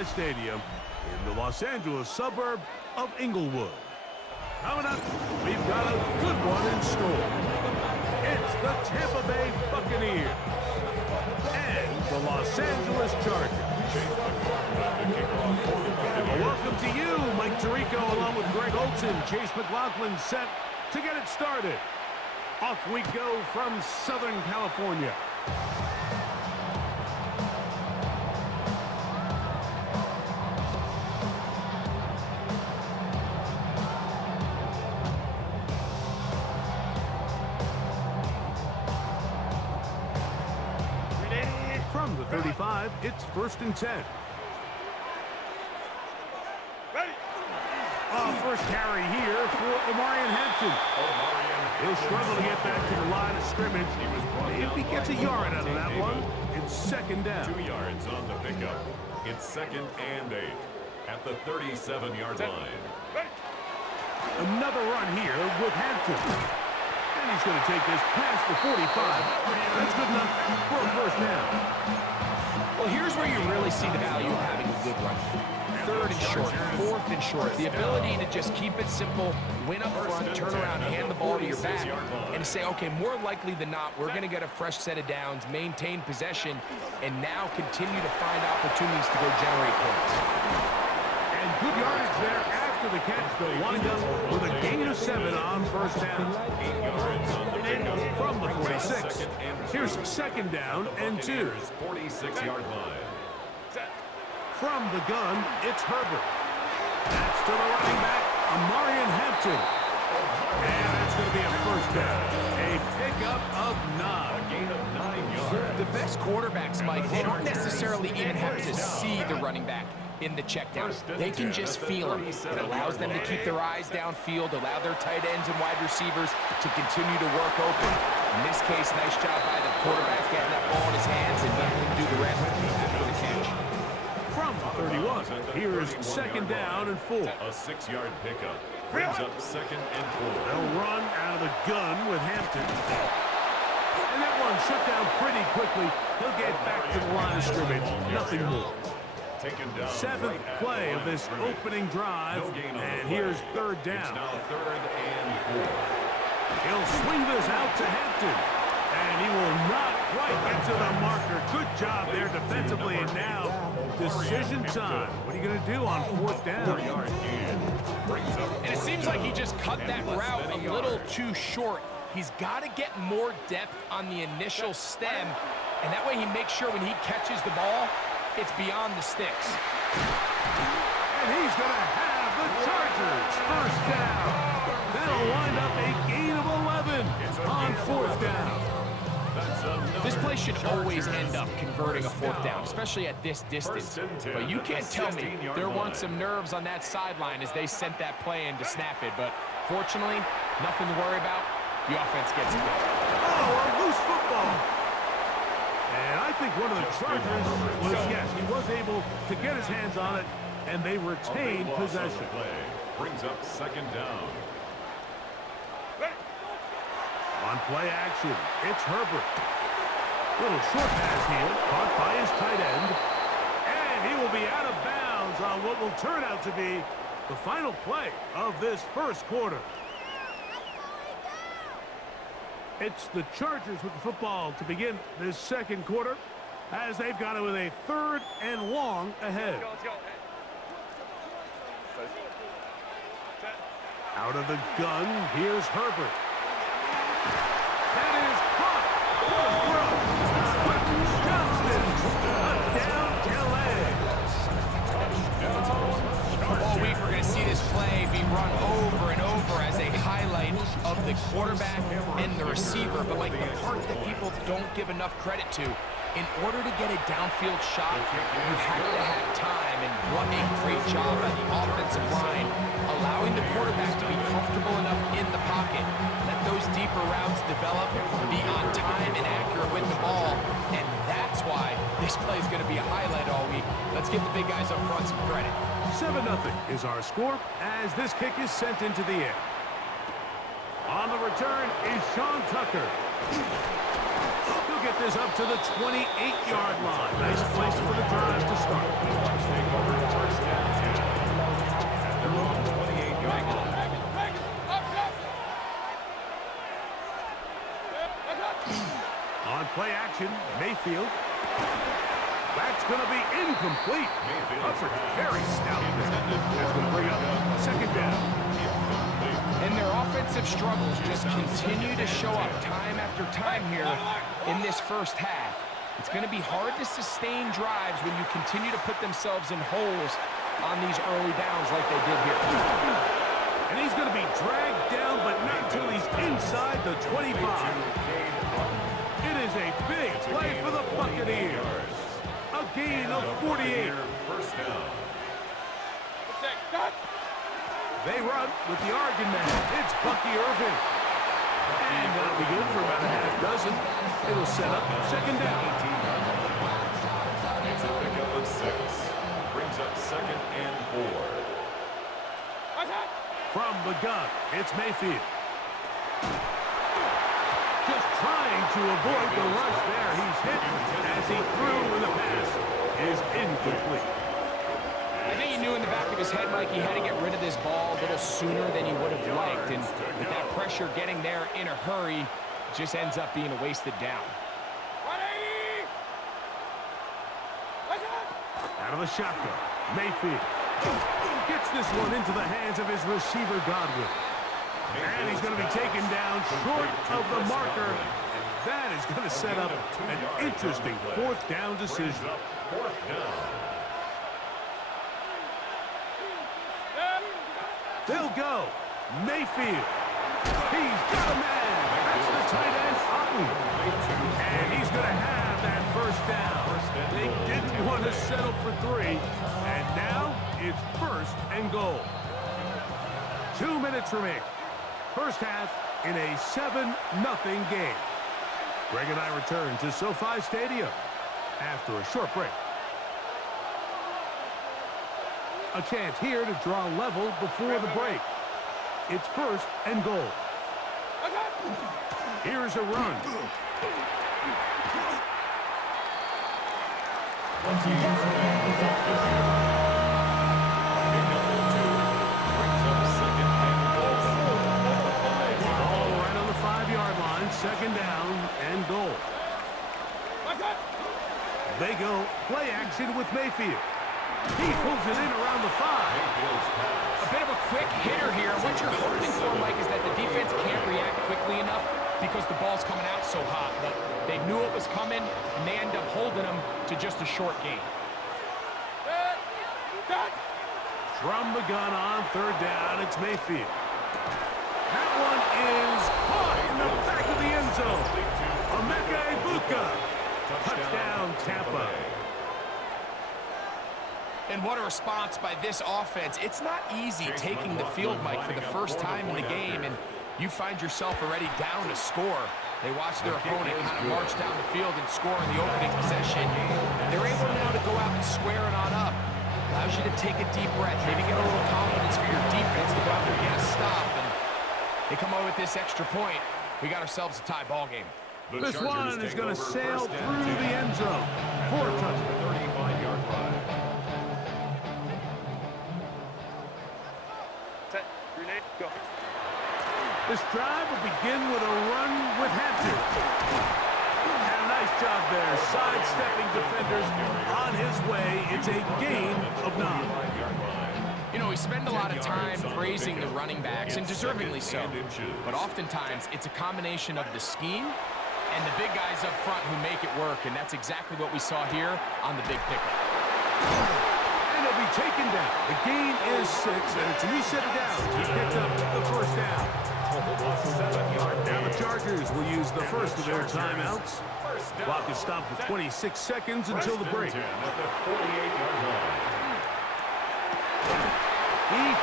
SoFi Stadium in the Los Angeles suburb of Inglewood. Coming up, we've got a good one in store. It's the Tampa Bay Buccaneers and the Los Angeles Chargers. Well, welcome to you, Mike Tirico, along with Greg Olson. Chase McLaughlin set to get it started. Off we go from Southern California. From the 35, it's 1st and 10. First carry here for Omarion Hampton. He'll struggle to get back to the line of scrimmage. If he gets a yard out of that one, it's 2nd down. 2 yards on the pickup. It's 2nd and 8 at the 37-yard line. Another run here with Hampton. And he's going to take this past the 45. That's good enough for a 1st down. Well, here's where you really see the value of having a good run. 3rd and short, 4th and short. The ability to just keep it simple, win up front, turn around, hand the ball to your back, and to say, okay, more likely than not, we're going to get a fresh set of downs, maintain possession, and now continue to find opportunities to go generate points. And good yardage there after the catch. They'll wind up with a gain of 7 on 1st down. 8 yards on the pickup. From the 46, here's 2nd down and 2. 46-yard line. From the gun, it's Herbert. That's to the running back, Omarion Hampton. And that's going to be a 1st down. A pickup of 9. A gain of 9 yards. The best quarterbacks, Mike, they don't necessarily even have to see the running back in the check down. They can just feel him. It allows them to keep their eyes downfield, allow their tight ends and wide receivers to continue to work open. In this case, nice job by the quarterback getting that ball in his hands and letting him do the rest after the catch. From the 31, here's 2nd down and 4. A 6-yard pickup brings up 2nd and 4. They'll run out of the gun with Hampton. And that one shut down pretty quickly. He'll get back to the line of scrimmage. Nothing more. 7th play of this opening drive. And here's 3rd down. It's now 3rd and 4. He'll swing this out to Hampton. And he will not quite get to the marker. Good job there defensively. And now, decision time. What are you going to do on 4th down? And it seems like he just cut that route a little too short. He's got to get more depth on the initial stem. And that way he makes sure when he catches the ball, it's beyond the sticks. And he's going to have the Chargers 1st down. That'll wind up a gain of 11 on 4th down. This play should always end up converting a 4th down, especially at this distance. But you can't tell me there weren't some nerves on that sideline as they sent that play in to snap it. But fortunately, nothing to worry about. The offense gets it done. Oh, a loose football. And I think one of the Chargers was, yes, he was able to get his hands on it, and they retained possession. Brings up 2nd down. On play action, it's Herbert. Little short pass here, caught by his tight end. And he will be out of bounds on what will turn out to be the final play of this 1st quarter. It's the Chargers with the football to begin this 2nd quarter as they've got it with a 3rd and long ahead. Out of the gun, here's Herbert. That is caught. Quentin Johnston. Touchdown, LA. All week we're going to see this play be run over and over as a highlight of the quarterback and the receiver. But like the part that people don't give enough credit to, in order to get a downfield shot, you have to have time. And what a great job by the offensive line, allowing the quarterback to be comfortable enough in the pocket. Let those deeper routes develop, be on time and accurate with the ball. And that's why this play is going to be a highlight all week. Let's give the big guys up front some credit. 7-0 is our score as this kick is sent into the air. On the return is Sean Tucker. He'll get this up to the 28-yard line. Nice place for the drive to start. Mayfield. That's going to be incomplete. Coverage very stout. That's going to bring up second down. And their offensive struggles just continue to show up time after time here in this first half. It's going to be hard to sustain drives when you continue to put themselves in holes on these early downs like they did here. And he's going to be dragged down, but not until he's inside the 25. It is a big play for the Buccaneers. A gain of 48. First down. They run with the Oregon man. It's Bucky Irving. And that'll be good for about a half dozen. It'll set up second down. It's a pickup of 6. Brings up second and 4. From the gun, it's Mayfield. Just trying to avoid the rush there. He's hit as he threw, and the pass is incomplete. I think he knew in the back of his head, Mike, he had to get rid of this ball a little sooner than he would have liked. And with that pressure getting there in a hurry, it just ends up being a wasted down. Out of the shotgun, Mayfield gets this one into the hands of his receiver, Godwin. And he's going to be taken down short of the marker. And that is going to set up an interesting fourth down decision. Fourth down. They'll go. Mayfield. He's got a man. That's the tight end, Otten. And he's going to have that first down. They didn't want to settle for 3. And now it's first and goal. 2 minutes remaining. First half in a 7-0 game. Greg and I return to SoFi Stadium after a short break. A chance here to draw level before the break. It's first and goal. Here's a run. Ball right on the 5-yard line. Second down and goal. They go play action with Mayfield. He pulls it in around the 5. A bit of a quick hitter here. What you're hoping for, Mike, is that the defense can't react quickly enough because the ball's coming out so hot. But they knew it was coming, and they end up holding them to just a short gain. From the gun on third down, it's Mayfield. That one is caught in the back of the end zone. Emeka Egbuka. Touchdown, Tampa. And what a response by this offense. It's not easy taking the field, Mike, for the first time in the game, and you find yourself already down to score. They watch their opponent kind of march down the field and score in the opening possession. They're able now to go out and square it on up. Allows you to take a deep breath, maybe get a little confidence for your defense to go out there and get a stop. And they come over with this extra point. We got ourselves a tie ball game. This one is going to sail through the end zone. 4 touchdowns. 35-yard run. This drive will begin with a run with Hampton. And a nice job there, sidestepping defenders on his way. It's a gain of 9. You know, we spend a lot of time praising the running backs, and deservingly so. But oftentimes, it's a combination of the scheme and the big guys up front who make it work, and that's exactly what we saw here on the big pickup. And he'll be taken down. The gain is 6, and it's a new set of downs. He picked up the first down. Now the Chargers will use the first of their timeouts. Clock is stopped with 26 seconds until the break. He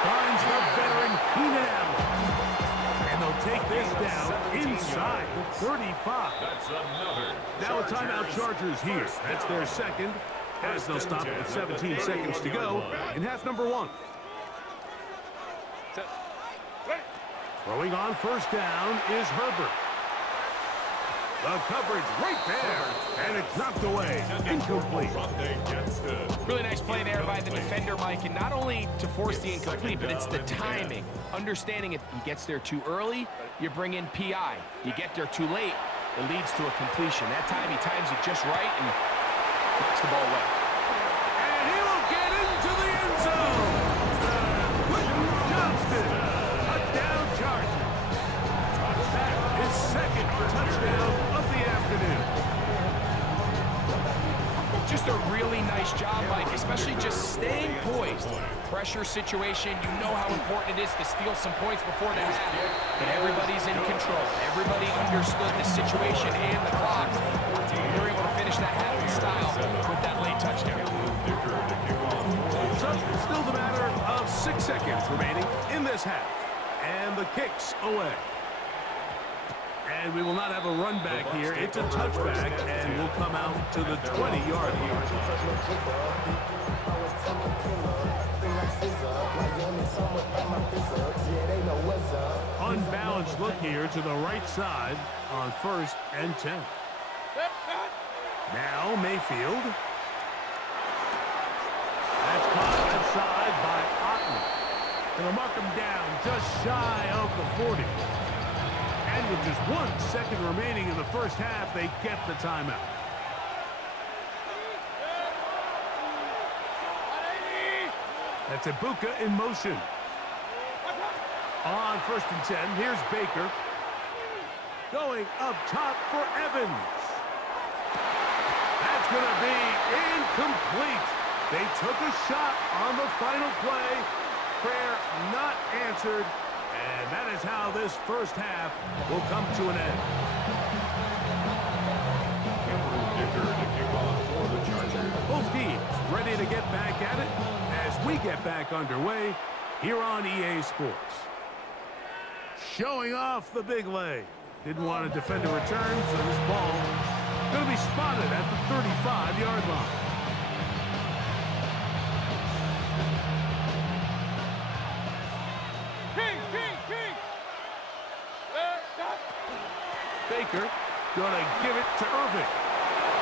finds the veteran Keenan Allen. And they'll take this down inside the 35. Now a timeout Chargers here. That's their second, as they'll stop with 17 seconds to go in half number 1. Throwing on first down is Herbert. The coverage right there, and it's knocked away. Incomplete. Really nice play there by the defender, Mike, and not only to force the incomplete, but it's the timing. Understanding if he gets there too early, you bring in PI. You get there too late, it leads to a completion. That time he times it just right and knocks the ball away. And he will get into the end zone. Quentin Johnston, touchdown Chargers. That is second touchdown of the afternoon. Just a really nice job, Mike, especially just staying poised. Pressure situation, you know how important it is to steal some points before the half. But everybody's in control. Everybody understood the situation and the clock. And they're able to finish that half in style with that late touchdown. So, still the matter of 6 seconds remaining in this half. And the kick's away. And we will not have a run back here. It's a touchback, and we'll come out to the 20-yard line. Unbalanced look here to the right side on 1st and 10. Now Mayfield. That's caught outside by Otten. They'll mark him down just shy of the 40. And with just 1 second remaining in the first half, they get the timeout. That's Ibuka in motion. On 1st and 10, here's Baker. Going up top for Evans. That's going to be incomplete. They took a shot on the final play. Prayer not answered. And that is how this first half will come to an end. Both teams ready to get back at it as we get back underway here on EA Sports. Showing off the big leg. Didn't want to defend a return, so this ball going to be spotted at the 35-yard line. Baker going to give it to Irving.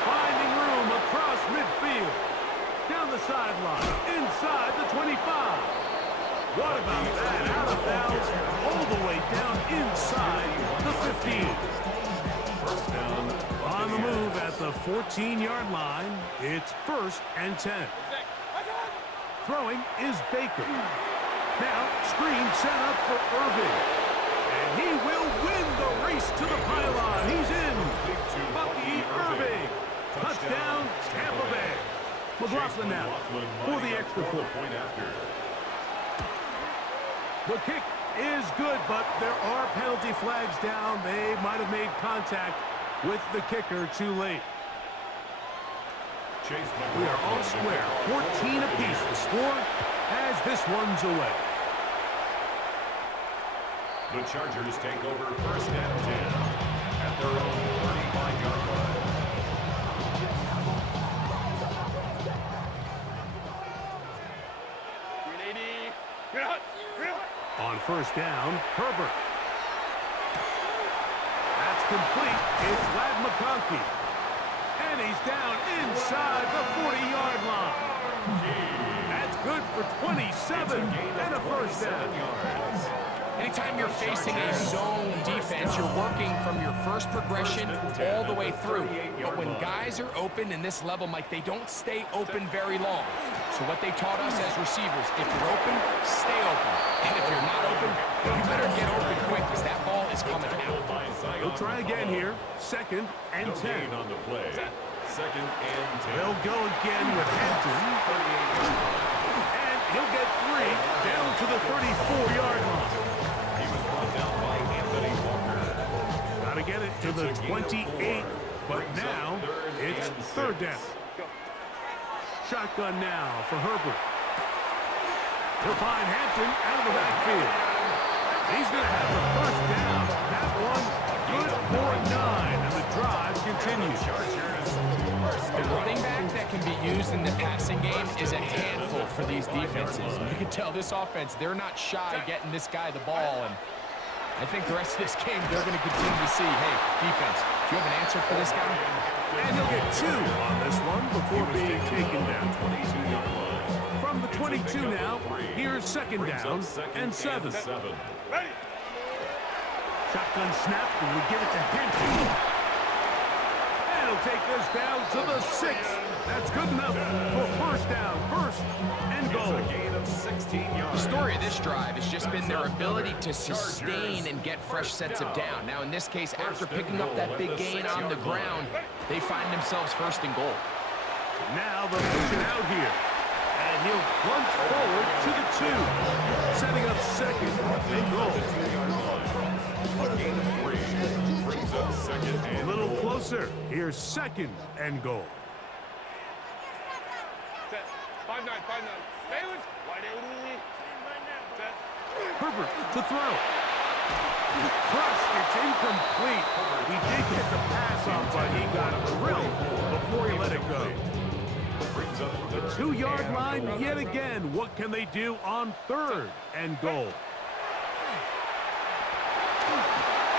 Finding room across midfield. Down the sideline. Inside the 25. What about that? Out of bounds. All the way down inside the 15. First down. On the move at the 14-yard line. It's 1st and 10. Throwing is Baker. Now screen set up for Irving. And he will win the race to the pylon. He's in. Bucky Irving. Touchdown, Tampa Bay. McLaughlin now for the extra point. The kick is good, but there are penalty flags down. They might have made contact with the kicker too late. We are all square. 14 apiece the score as this one's away. The Chargers take over 1st and 10 at their own 35-yard line. On 1st down, Herbert. That's complete. It's Ladd McConkey. And he's down inside the 40-yard line. That's good for 27 and a 1st down. Anytime you're facing a zone defense, you're working from your first progression all the way through. But when guys are open in this level, Mike, they don't stay open very long. So what they taught us as receivers, if you're open, stay open. And if you're not open, you better get open quick because that ball is coming out. He'll try again here. 2nd and 10. On the play. 2nd and 10. They'll go again with Hampton. And he'll get 3 down to the 34-yard line. Got to get it to the 28, but now it's 3rd down. Shotgun now for Herbert. He'll find Hampton out of the backfield. He's going to have the 1st down. That one good for 9, and the drive continues. A running back that can be used in the passing game is a handful for these defenses. You can tell this offense, they're not shy getting this guy the ball, and I think the rest of this game, they're going to continue to see, hey, defense, do you have an answer for this guy? And he'll get 2 on this one before being taken down. From the 22 now, here's 2nd down and 7. Shotgun snap, and we give it to Hampton. That'll take this down to the 6. That's good enough for first down. First and goal. A gain of 16 yards. The story of this drive has just been their ability to sustain and get fresh sets of down. Now, in this case, after picking up that big gain on the ground, they find themselves first and goal. Now they're pushing out here. And he'll plunge forward to the 2. Setting up second and goal. A gain of 3 brings up second and A little closer. Here's second and goal. 5-9, 5-9. Bayless. Herbert to throw. Crushed. It's incomplete. He did get the pass off, but he got drilled before he let it go. The 2-yard line yet again. What can they do on third and goal?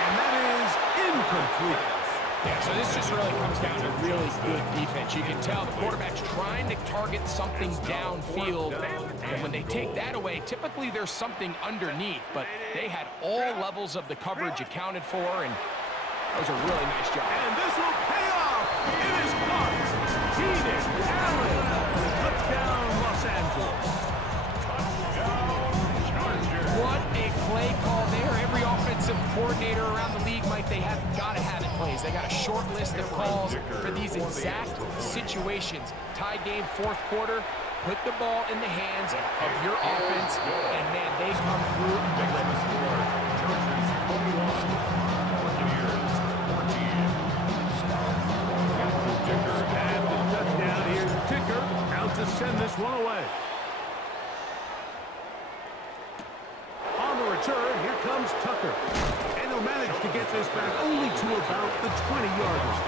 And that is incomplete. Yeah, so this just really comes down to really good defense. You can tell the quarterback's trying to target something downfield, and when they take that away, typically there's something underneath, but they had all levels of the coverage accounted for, and that was a really nice job. And this will pay off. It is caught. Keenan Allen. Touchdown, Los Angeles. What a play call there. Every offensive coordinator around the league, Mike, they have got to have it plays. They got a short list of calls for these exact situations. Tie game, fourth quarter. Put the ball in the hands of your offense, and man, they come through and deliver. After the touchdown, here's Ticker out to send this one away. On the return, here comes Tucker. And he'll manage to get this back only to about the 20-yard line.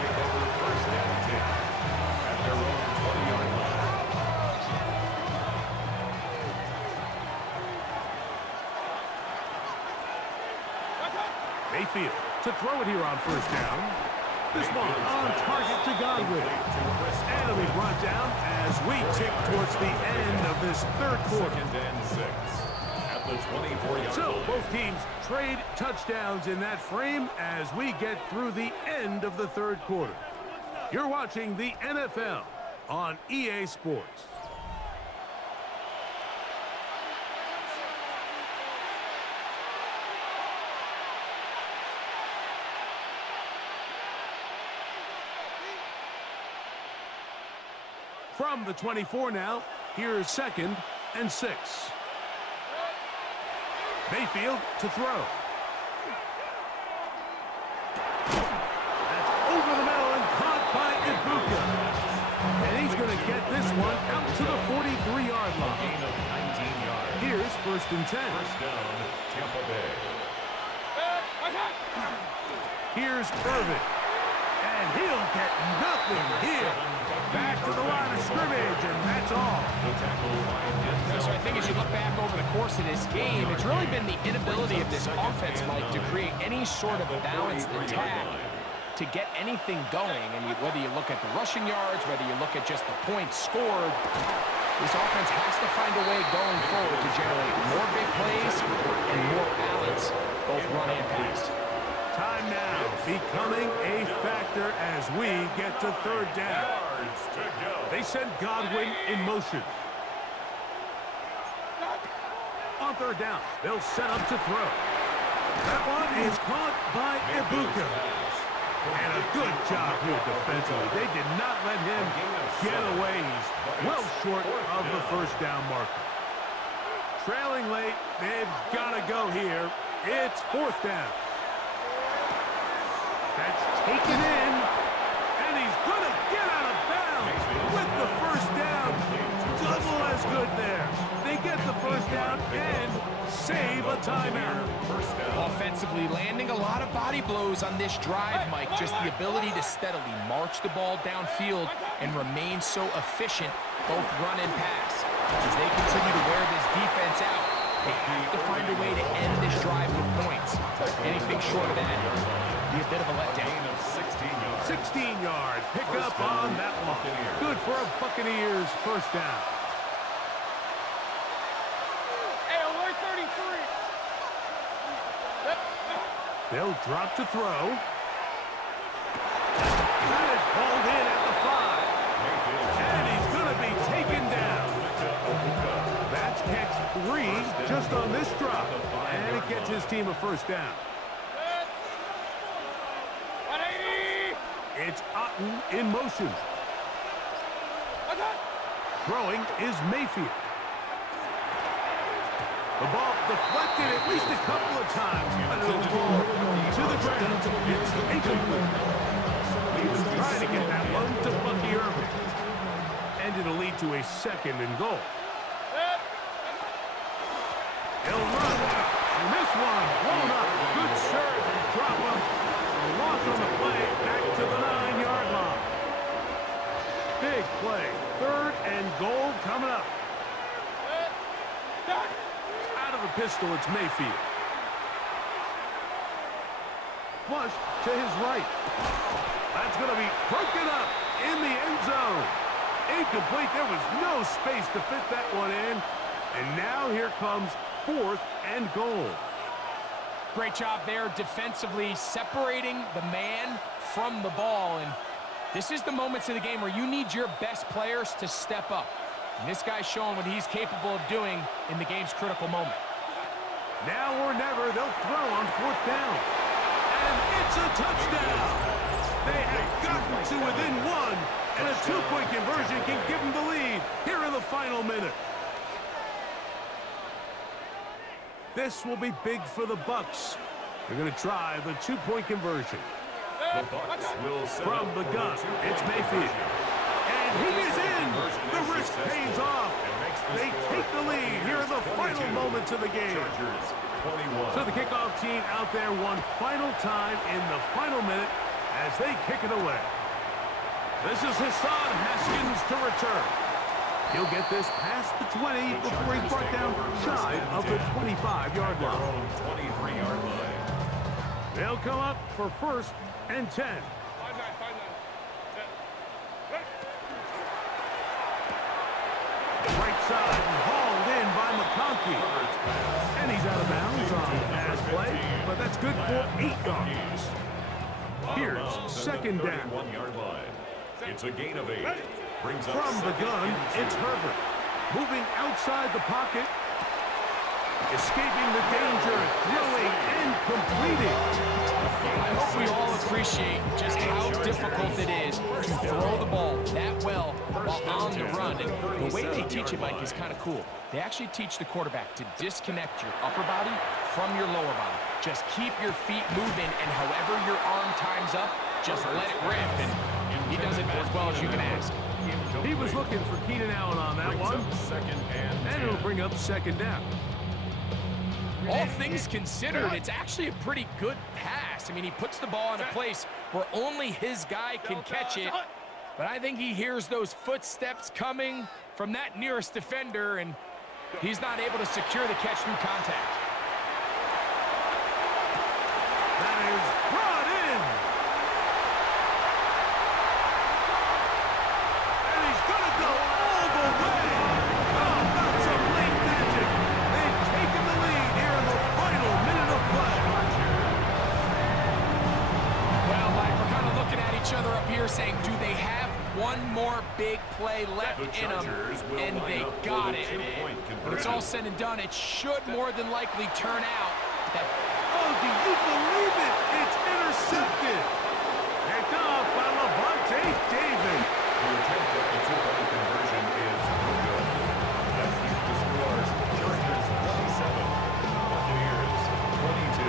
Mayfield to throw it here on first down. This one on target to Godwin. And it'll be brought down as we tick towards the end of this third quarter. Second and 6 at the 24-yard So line. both teams trade touchdowns in that frame as we get through the end of the third quarter. You're watching the NFL on EA Sports. From the 24 now, here's second and 6. Mayfield to throw. That's over the middle and caught by Ibuka. And he's going to get this one out to the 43-yard line. Gain of 19 yards. Here's first and 10. First down, Tampa Bay. Here's Irvin. And he'll get nothing here. Back to the line of scrimmage, and that's all. The tackle line So I think as you look back over the course of this game, it's really been the inability of this offense, Mike, to create any sort of balanced attack to get anything going. And whether you look at the rushing yards, whether you look at just the points scored, this offense has to find a way going forward to generate more big plays and more balance, both run and pass. Time now becoming a factor as we get to third down. to go. They send Godwin in motion. On third down, they'll set up to throw. That one is caught by Ibuka. And a good job here defensively. They did not let him get away. He's well short of the first down marker. Trailing late, they've got to go here. It's fourth down. That's taken in, and he's going to get out of bounds with the first down. Double as good there. They get the first down and save a timeout. Offensively, landing a lot of body blows on this drive, Mike. Just the ability to steadily march the ball downfield and remain so efficient, both run and pass. As they continue to wear this defense out, they have to find a way to end this drive with points. Anything short of that be a bit of a letdown. 16-yard pickup on that one. Good for a Buccaneers first down. Hey, alert 33. They'll drop to throw. That is hauled in at the 5. And he's going to be taken down. That's catch 3 just on this drop. And it gets his team a first down. 180. It's Otten in motion. Throwing is Mayfield. The ball deflected at least a couple of times, but it'll fall to the ground. It's incomplete. He was trying to get that one to Bucky Irving. And it'll lead to a 2nd and goal. He'll run. And this one blown up. Good serve and drop him. A loss on the play back to the 9-yard line. Big play. 3rd and goal coming up. Out of the pistol, it's Mayfield. Flush to his right. That's going to be broken up in the end zone. Incomplete. There was no space to fit that one in. And now here comes 4th and goal. Great job there defensively, separating the man from the ball. And this is the moments of the game where you need your best players to step up. And this guy's showing what he's capable of doing in the game's critical moment. Now or never, they'll throw on 4th down. And it's a touchdown. They have gotten to within 1, and a 2-point conversion can give them the lead here in the final minute. This will be big for the Bucs. They're going to try the 2-point conversion. The Bucs will set From up the for gun, the 2-point it's Mayfield. conversion. And he is in. The risk pays off. They take the lead here in the final moments of the game. Chargers, 21. So the kickoff team out there one final time in the final minute as they kick it away. This is Hassan Haskins to return. He'll get this past the 20 before he's brought down shy of the 25-yard Their line. own 23-yard line. They'll come up for 1st and 10. 5-9. Right side and hauled in by McConkey. And he's out of bounds on the pass play, but that's good for 8 yards. Here's 2nd down. 1-yard line. It's a gain of 8. Brings up From the 2nd gun, and 2. it's Herbert. Moving outside the pocket. Escaping the danger, throwing and completing. I hope we all appreciate just how difficult it is to throw the ball that well while on the run. And the way they teach it, Mike, is kind of cool. They actually teach the quarterback to disconnect your upper body from your lower body. Just keep your feet moving, and however your arm times up, just let it rip. And he does it as well as you can ask. He was looking for Keenan Allen on that one. 2nd and And it'll bring up 2nd down. All things considered, it's actually a pretty good pass. I mean, he puts the ball in a place where only his guy can catch it. But I think he hears those footsteps coming from that nearest defender, and he's not able to secure the catch through contact. That is brought in. And he's going to go all the way. Oh, that's some late magic. They've taken the lead here in the final minute of play. Well, Mike, we're kind of looking at each other up here saying, do they have one more big play left in them? And they got it. When it's all said and done, it should more than likely turn out that... Oh, do you believe it? It's intercepted. Picked off by Levante David. the attempt at the 2-point conversion is no good. That keeps the scores. Chargers 27, Buccaneers 22.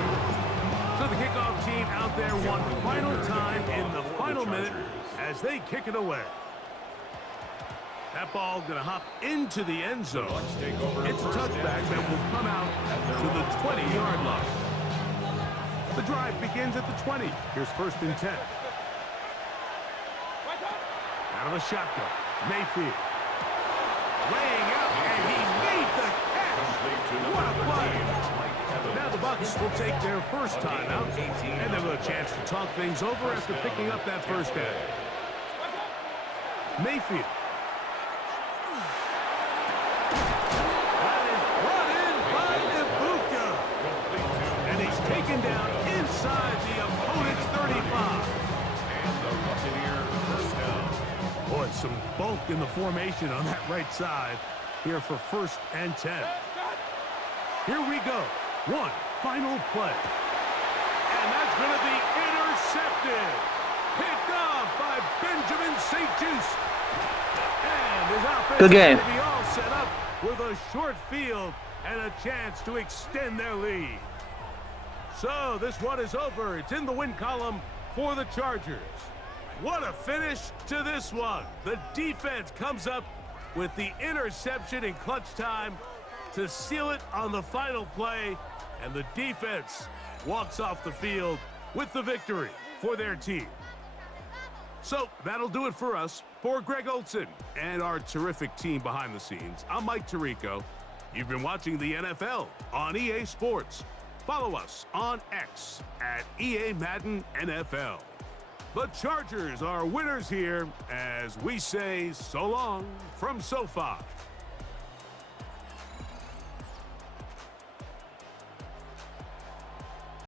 So the kickoff team out there one final time in the final minute as they kick it away. That ball going to hop into the end zone. It's a touchback that will come out to the 20-yard line. The drive begins at the 20. Here's 1st and 10. Out of the shotgun, Mayfield. Laying out, and he made the catch. What a play. Now the Bucs will take their first time out, and they'll have a chance to talk things over after picking up that first down. Mayfield. That is brought in by Ibuka. And he's taken down inside the opponent's 35. And the Buccaneers in the formation on that right side here for 1st and 10. Here we go. One final play. And that's going to be intercepted. Picked off by Benjamin St-Juste. And his offense Good game. is going to be all set up with a short field and a chance to extend their lead. So this one is over. It's in the win column for the Chargers. What a finish to this one. The defense comes up with the interception in clutch time to seal it on the final play, and the defense walks off the field with the victory for their team. So that'll do it for us. For Greg Olson and our terrific team behind the scenes, I'm Mike Tirico. You've been watching the NFL on EA Sports. Follow us on X at EA Madden NFL. The Chargers are winners here as we say so long from SoFi.